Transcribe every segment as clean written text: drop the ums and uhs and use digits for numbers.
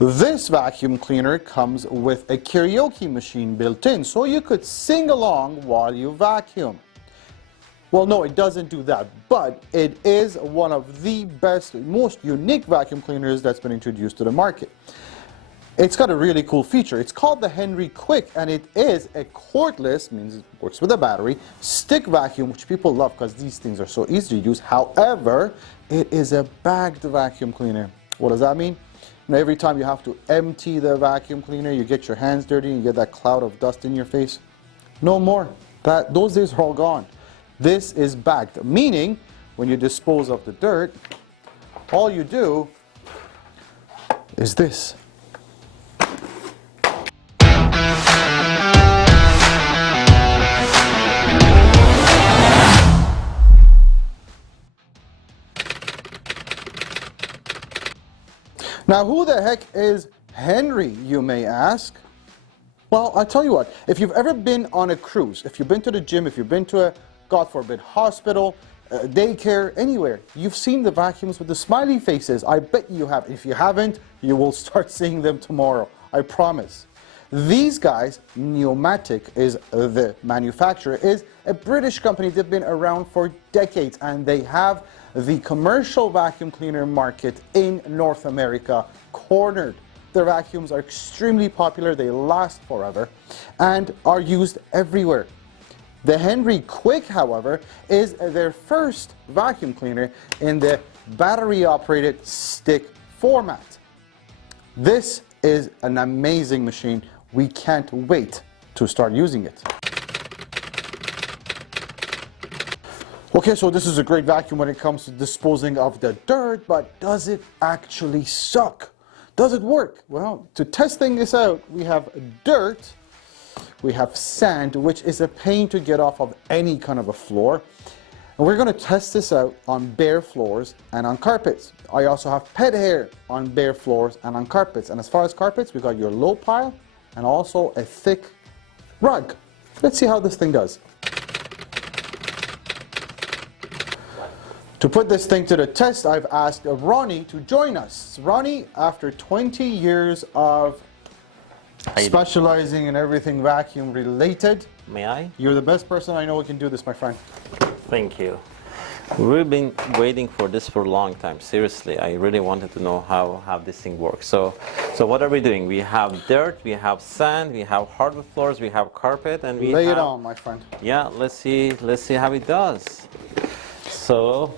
This vacuum cleaner comes with a karaoke machine built in, so you could sing along while you vacuum. Well, no, it doesn't do that, but it is one of the best, most unique vacuum cleaners that's been introduced to the market. It's got a really cool feature. It's called the Numatic Quick, and it is a cordless, means it works with a battery, stick vacuum, which people love because these things are so easy to use. However, it is a bagged vacuum cleaner. What does that mean? And every time you have to empty the vacuum cleaner, you get your hands dirty and you get that cloud of dust in your face. No more. Those days are all gone. This is bagged, meaning when you dispose of the dirt, all you do is this. Now, who the heck is Henry, you may ask? Well, I'll tell you what, if you've ever been on a cruise, if you've been to the gym, if you've been to a, God forbid, hospital, daycare, anywhere, you've seen the vacuums with the smiley faces. I bet you have. If you haven't, you will start seeing them tomorrow. I promise. These guys, Numatic is the manufacturer, is a British company. They've been around for decades, and they have the commercial vacuum cleaner market in North America cornered. Their vacuums are extremely popular, they last forever, and are used everywhere. The Numatic Quick, however, is their first vacuum cleaner in the battery-operated stick format. This is an amazing machine. We can't wait to start using it. Okay, so this is a great vacuum when it comes to disposing of the dirt, but does it actually suck? Does it work? Well, to testing this out, we have dirt, we have sand, which is a pain to get off of any kind of a floor. And we're going to test this out on bare floors and on carpets. I also have pet hair on bare floors and on carpets. And as far as carpets, we got your low pile and also a thick rug. Let's see how this thing does. To put this thing to the test, I've asked Ronnie to join us. Ronnie, after 20 years of specializing in everything vacuum related, may I? You're the best person I know who can do this, my friend. Thank you. We've been waiting for this for a long time. Seriously, I really wanted to know how this thing works. So what are we doing? We have dirt, we have sand, we have hardwood floors, we have carpet, and we lay it on, my friend. Yeah, let's see how it does. So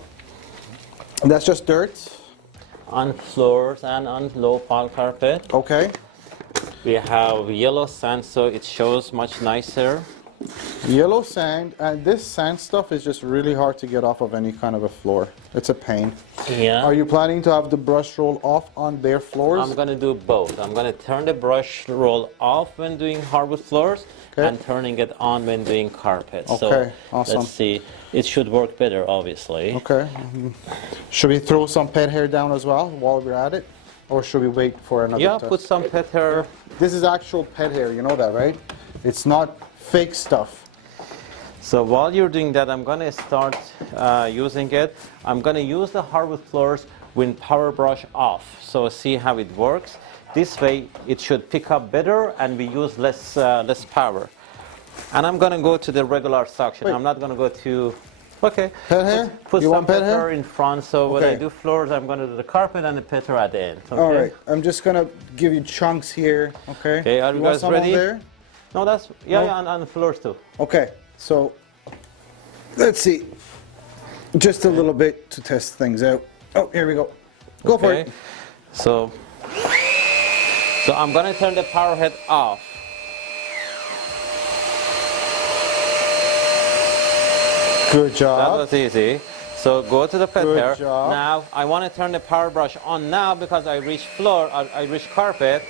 that's just dirt on floors and on low pile carpet. Okay. We have yellow sand, so it shows much nicer. Yellow sand, and this sand stuff is just really hard to get off of any kind of a floor. It's a pain. Yeah. Are you planning to have the brush roll off on bare floors? I'm going to do both. I'm going to turn the brush roll off when doing hardwood floors, okay, and turning it on when doing carpet. Okay, so awesome. Let's see. It should work better, obviously. Okay. Should we throw some pet hair down as well while we're at it? Or should we wait for another test? Put some pet hair. This is actual pet hair, you know that, right? It's not fake stuff. So while you're doing that, I'm going to start using it. I'm going to use the hardwood floors with power brush off. So see how it works. This way, it should pick up better and we use less power. And I'm going to go to the regular suction. Wait. I'm not going to go to... Okay. Pet hair? Put you some want pet hair in front. So when I do floors, I'm going to do the carpet and the pet hair at the end. Okay? All right. I'm just going to give you chunks here. Okay. Okay. Are you guys ready? There? No, that's yeah, on the floors too. Okay. So let's see. Just a little bit to test things out. Oh, here we go. Go for it. So I'm going to turn the power head off. Good job. That was easy. So go to the pet hair. Good job. Now I want to turn the power brush on now because I reach floor, I reach carpet.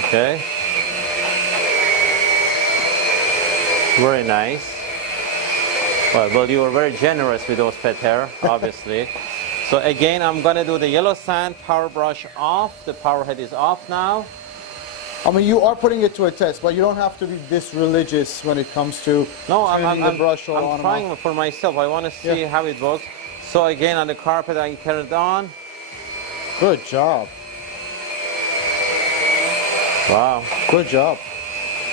Okay. Very nice. Well, you were very generous with those pet hair, obviously. So again, I'm going to do the yellow sand, power brush off. The power head is off now. I mean, you are putting it to a test, but you don't have to be this religious when it comes to turning the brush on. I'm trying for myself. I want to see how it works. So again, on the carpet, I turn it on. Good job. Wow. Good job.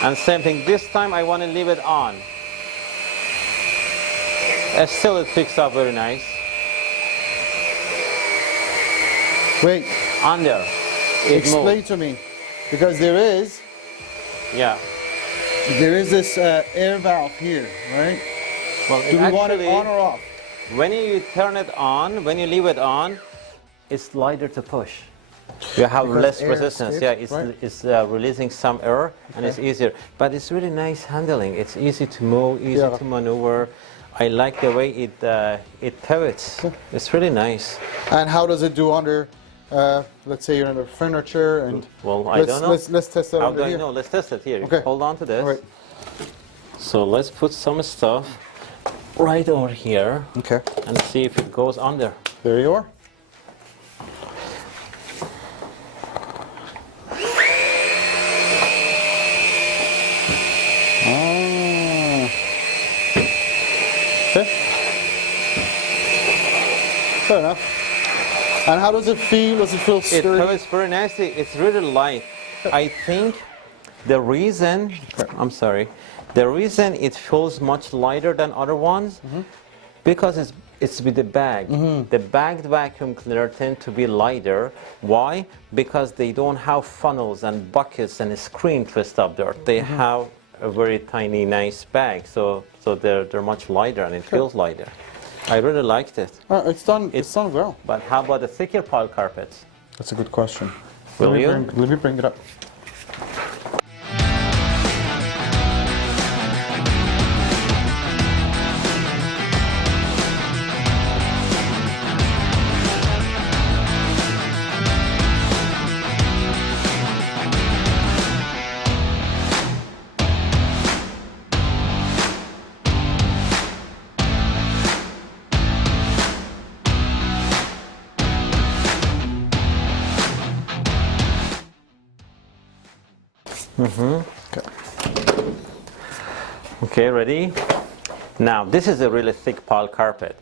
And same thing, this time I want to leave it on. And still it picks up very nice. Wait, Under. It explain moves. to me. Because there is Yeah. this air valve here, right? Well, Do we want it actually, on or off? when you turn it on, when you leave it on, it's lighter to push. You have Because less air resistance. escapes, Yeah, right? it's releasing some air, and it's easier. But it's really nice handling. It's easy to move, easy Yeah. to maneuver. I like the way it pivots. It's really nice. And how does it do under, let's say you're under furniture and... Well, I don't know. Let's test it How under do I here. know? Let's test it here. Okay. Hold on to this. All right. So let's put some stuff right over here Okay. and see if it goes under. There you are. Ah. Okay. Fair enough. And how does it feel? Does it feel It sturdy? pivots very nicely. It's really light. I think the reason, I'm sorry, the reason it feels much lighter than other ones, because it's with the bag. The bagged vacuum cleaner tend to be lighter. Why? Because they don't have funnels and buckets and a screen twist up there. They have a very tiny, nice bag. So they're much lighter and it feels lighter. I really liked it. It's done well. But how about the thicker pile carpets? That's a good question. Will you? Let me bring it up. Okay, ready? Now, this is a really thick pile carpet,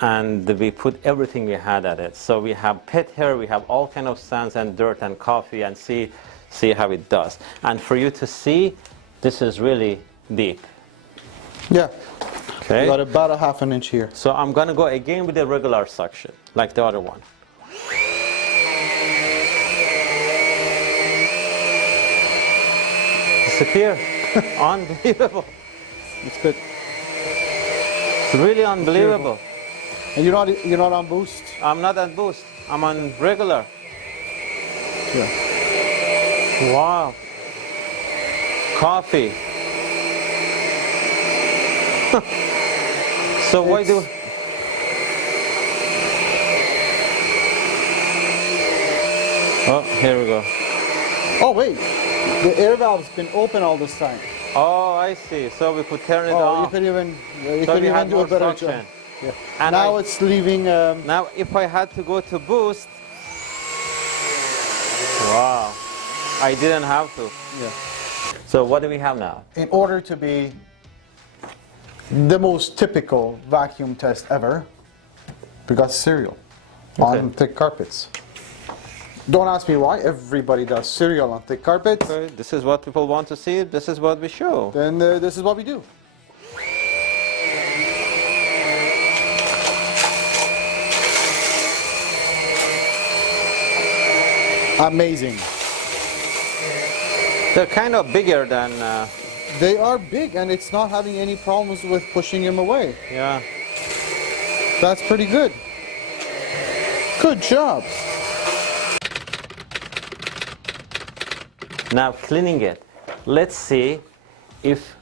and we put everything we had at it. So we have pet hair, we have all kind of sands and dirt and coffee, and see how it does. And for you to see, this is really deep. Yeah. Okay. We got about a half an inch here. So I'm gonna go again with the regular suction, like the other one. Disappear. Unbelievable. It's good. It's really unbelievable. And you're not on boost? I'm not on boost. I'm on regular. Yeah. Wow. Coffee. So why do... Oh, here we go. Oh wait, the air valve's been open all this time. Oh, I see. So we could turn it Oh, off. you could even had do more a better suction. job. Yeah. And Now it's leaving. Now, if I had to go to boost, wow, I didn't have to. Yeah. So what do we have now? In order to be the most typical vacuum test ever, we got cereal on thick carpets. Don't ask me why. Everybody does cereal on thick carpets. Okay, this is what people want to see. This is what we show. Then this is what we do. Amazing. They're kind of bigger than, They are big and it's not having any problems with pushing them away. yeah. That's pretty good. Good job. Now cleaning it. Let's see if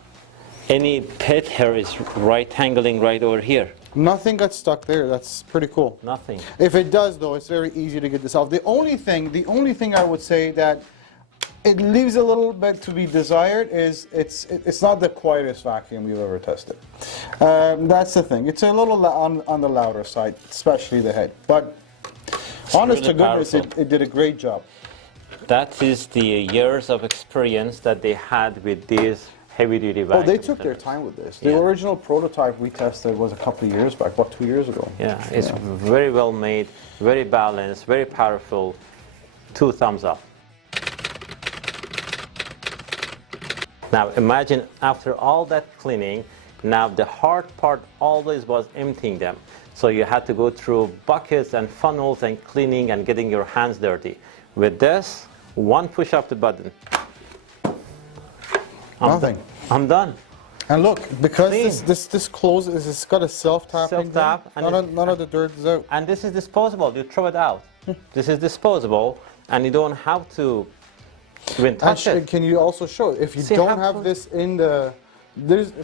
any pet hair is right-angling right over here. Nothing got stuck there. That's pretty cool. Nothing. If it does, though, it's very easy to get this off. The only thing I would say that it leaves a little bit to be desired is it's not the quietest vacuum you've ever tested. That's the thing. It's a little on the louder side, especially the head. But honest really to goodness, powerful. it did a great job. That is the years of experience that they had with these heavy-duty Oh, vacuum they took their cleaners. time with this. The Yeah. original prototype we tested was a couple of years back, about 2 years ago. Yeah, it's very well made, very balanced, very powerful. 2 thumbs up. Now imagine after all that cleaning, now the hard part always was emptying them. So you had to go through buckets and funnels and cleaning and getting your hands dirty. With this, one push of the button. I'm done. And look, because Clean. this closes, it's got a self-tapping. Self-tap, and none of the dirt is out. And this is disposable. You throw it out. This is disposable, and you don't have to even touch it. Can you also show if you See don't how have this in the?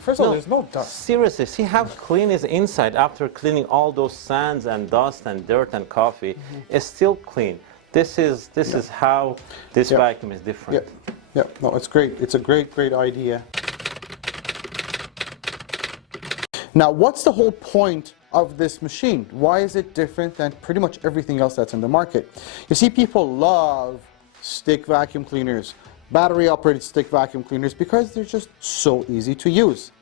First of all, there's no dust. Seriously, see how clean is inside after cleaning all those sands and dust and dirt and coffee. It's still clean. This is how this vacuum is different. Yeah. No, it's great. It's a great idea. Now, what's the whole point of this machine? Why is it different than pretty much everything else that's in the market? You see, people love stick vacuum cleaners, battery operated stick vacuum cleaners, because they're just so easy to use.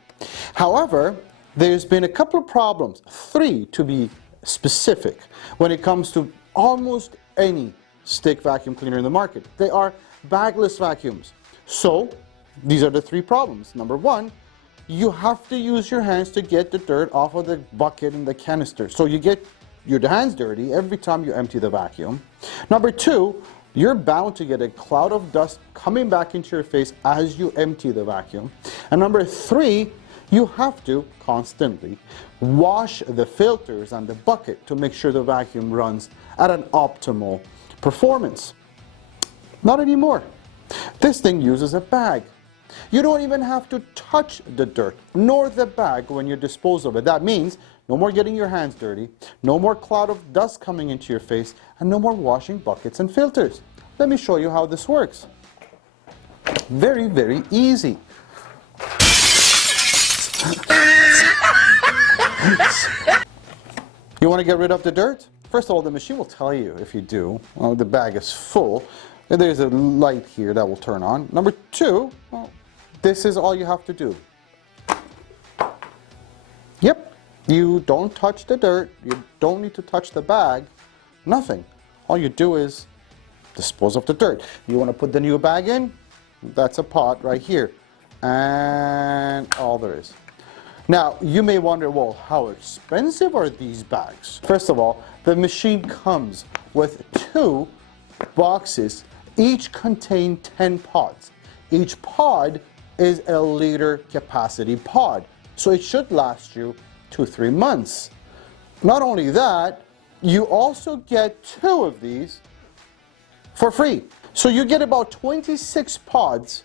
However, there's been a couple of problems, 3 to be specific, when it comes to almost any stick vacuum cleaner in the market. They are bagless vacuums. So these are the 3 problems. Number 1, you have to use your hands to get the dirt off of the bucket and the canister. So you get your hands dirty every time you empty the vacuum. Number 2, you're bound to get a cloud of dust coming back into your face as you empty the vacuum. And number 3, you have to constantly wash the filters and the bucket to make sure the vacuum runs at an optimal performance. Not anymore. This thing uses a bag. You don't even have to touch the dirt nor the bag when you dispose of it. That means no more getting your hands dirty, no more cloud of dust coming into your face, and no more washing buckets and filters. Let me show you how this works. Very easy. You want to get rid of the dirt? First of all, the machine will tell you if you do. Well, the bag is full. There's a light here that will turn on. Number 2, well, this is all you have to do. Yep, you don't touch the dirt, you don't need to touch the bag, nothing. All you do is dispose of the dirt. You want to put the new bag in? That's a pot right here. And all there is. Now, you may wonder, well, how expensive are these bags? First of all, the machine comes with 2 boxes. Each contain 10 pods. Each pod is a liter capacity pod. So it should last you 2-3 months. Not only that, you also get 2 of these for free. So you get about 26 pods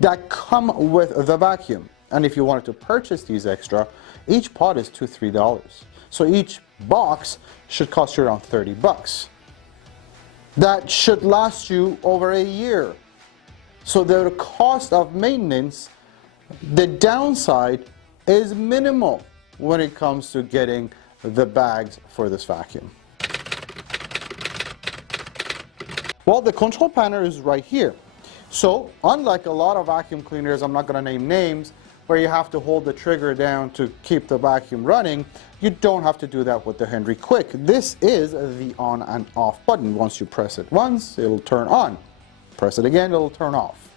that come with the vacuum. And if you wanted to purchase these extra, each pod is $2-3. So each box should cost you around 30 bucks. That should last you over a year. So the cost of maintenance, the downside is minimal when it comes to getting the bags for this vacuum. Well, the control panel is right here. So unlike a lot of vacuum cleaners, I'm not going to name names, where you have to hold the trigger down to keep the vacuum running, you don't have to do that with the Numatic Quick. This is the on and off button. Once you press it once, it'll turn on. Press it again, it'll turn off.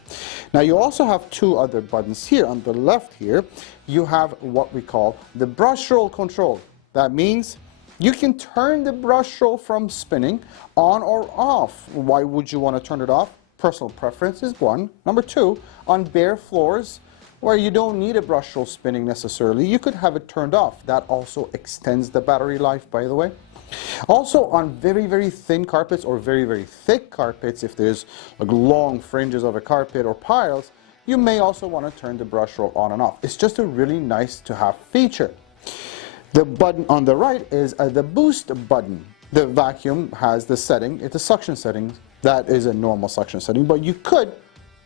Now you also have 2 other buttons here. On the left here, you have what we call the brush roll control. That means you can turn the brush roll from spinning on or off. Why would you want to turn it off? Personal preference is 1. Number 2, on bare floors, where you don't need a brush roll spinning necessarily, you could have it turned off. That also extends the battery life, by the way. Also on very thin carpets or very thick carpets, if there's like long fringes of a carpet or piles, you may also want to turn the brush roll on and off. It's just a really nice to have feature. The button on the right is the boost button. The vacuum has the setting, it's a suction setting. That is a normal suction setting, but you could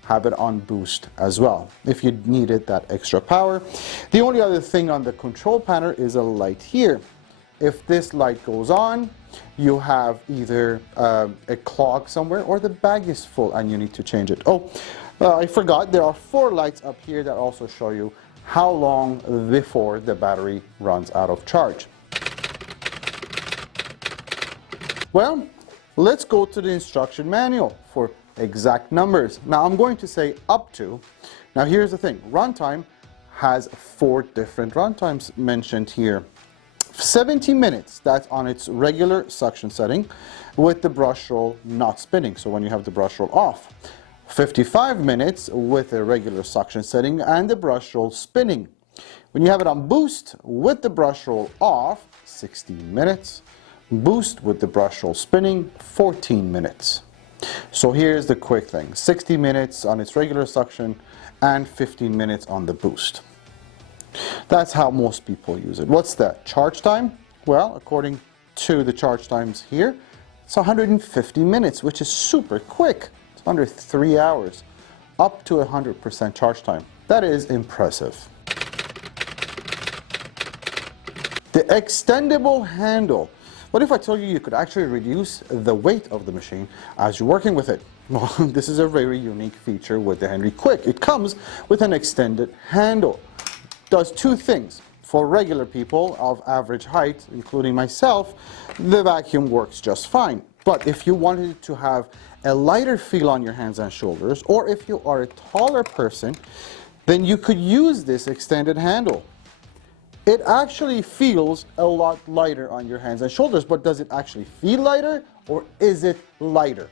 have it on boost as well if you needed that extra power. The only other thing on the control panel is a light here. If this light goes on, you have either a clog somewhere or the bag is full and you need to change it. Oh, I forgot, there are 4 lights up here that also show you how long before the battery runs out of charge. Well, let's go to the instruction manual for exact numbers. Now I'm going to say up to. Now here's the thing, runtime has 4 different runtimes mentioned here. 70 minutes, that's on its regular suction setting with the brush roll not spinning, so when you have the brush roll off. 55 minutes with a regular suction setting and the brush roll spinning. When you have it on boost with the brush roll off, 60 minutes. Boost with the brush roll spinning, 14 minutes. So here's the quick thing, 60 minutes on its regular suction and 15 minutes on the boost. That's how most people use it. What's the charge time? Well, according to the charge times here, it's 150 minutes, which is super quick. It's under 3 hours, up to 100% charge time. That is impressive. The extendable handle. What if I told you you could actually reduce the weight of the machine as you're working with it? Well, this is a very unique feature with the Henry Quick. It comes with an extended handle. Does 2 things. For regular people of average height, including myself, the vacuum works just fine. But if you wanted to have a lighter feel on your hands and shoulders, or if you are a taller person, then you could use this extended handle. It actually feels a lot lighter on your hands and shoulders, but does it actually feel lighter or is it lighter?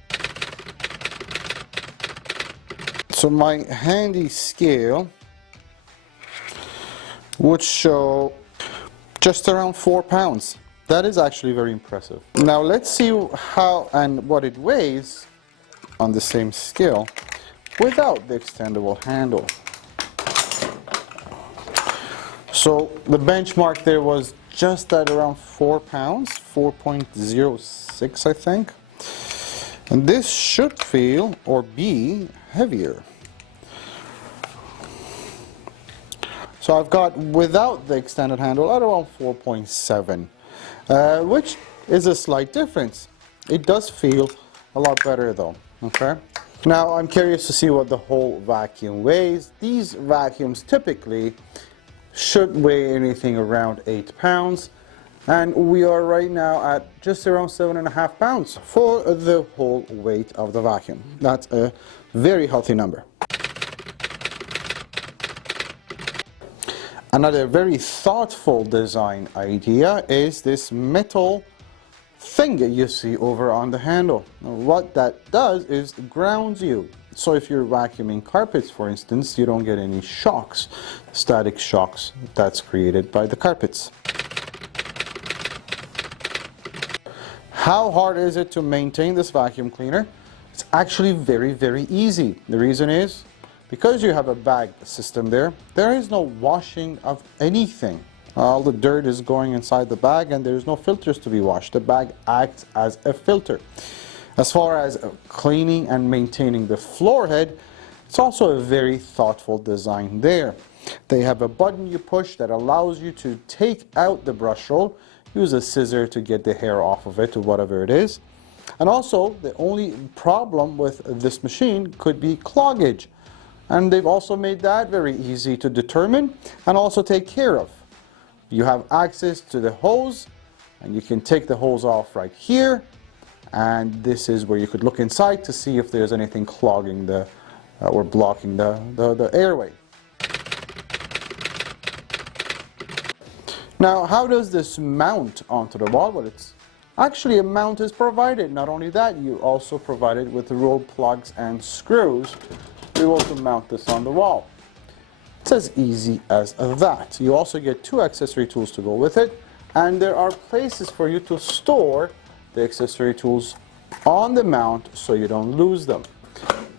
So my handy scale would show just around 4 pounds. That is actually very impressive. Now let's see how and what it weighs on the same scale without the extendable handle. So the benchmark there was just at around 4 pounds, 4.06 I think. And this should feel or be heavier. So I've got without the extended handle at around 4.7, which is a slight difference. It does feel a lot better though, okay? Now I'm curious to see what the whole vacuum weighs. These vacuums typically should weigh anything around 8 pounds, and we are right now at just around 7.5 pounds for the whole weight of the vacuum. That's a very healthy number. Another very thoughtful design idea is this metal thing that you see over on the handle. Now, what that does is grounds you. So if you're vacuuming carpets, for instance, you don't get any shocks, static shocks that's created by the carpets. How hard is it to maintain this vacuum cleaner? It's actually very, very easy. The reason is because you have a bag system there, there is no washing of anything. All the dirt is going inside the bag and there's no filters to be washed. The bag acts as a filter. As far as cleaning and maintaining the floor head, it's also a very thoughtful design there. They have a button you push that allows you to take out the brush roll, use a scissor to get the hair off of it or whatever it is. And also, the only problem with this machine could be cloggage. And they've also made that very easy to determine and also take care of. You have access to the hose, and you can take the hose off right here. And this is where you could look inside to see if there's anything clogging the or blocking the airway. Now, how does this mount onto the wall? Well, it's actually a mount is provided. Not only that, you also provided with the roll plugs and screws. You also mount this on the wall. It's as easy as that. You also get 2 accessory tools to go with it, and there are places for you to store the accessory tools on the mount so you don't lose them.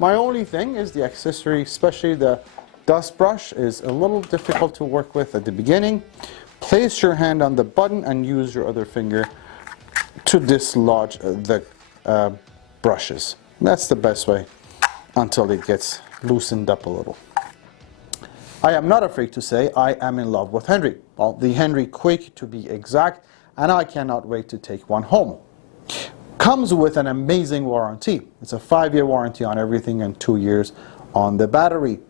My only thing is the accessory, especially the dust brush, is a little difficult to work with at the beginning. Place your hand on the button and use your other finger to dislodge the brushes. That's the best way until it gets loosened up a little. I am not afraid to say I am in love with Henry. Well, the Henry Quick to be exact, and I cannot wait to take one home. Comes with an amazing warranty. It's a 5-year warranty on everything and 2 years on the battery.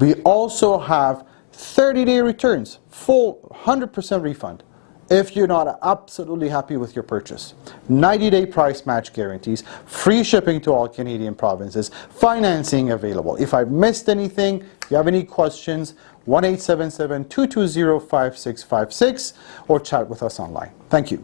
We also have 30-day returns, full 100% refund. if you're not absolutely happy with your purchase. 90-day price match guarantees, free shipping to all Canadian provinces, financing available. If I've missed anything, if you have any questions, 1-877-220-5656 or chat with us online. Thank you.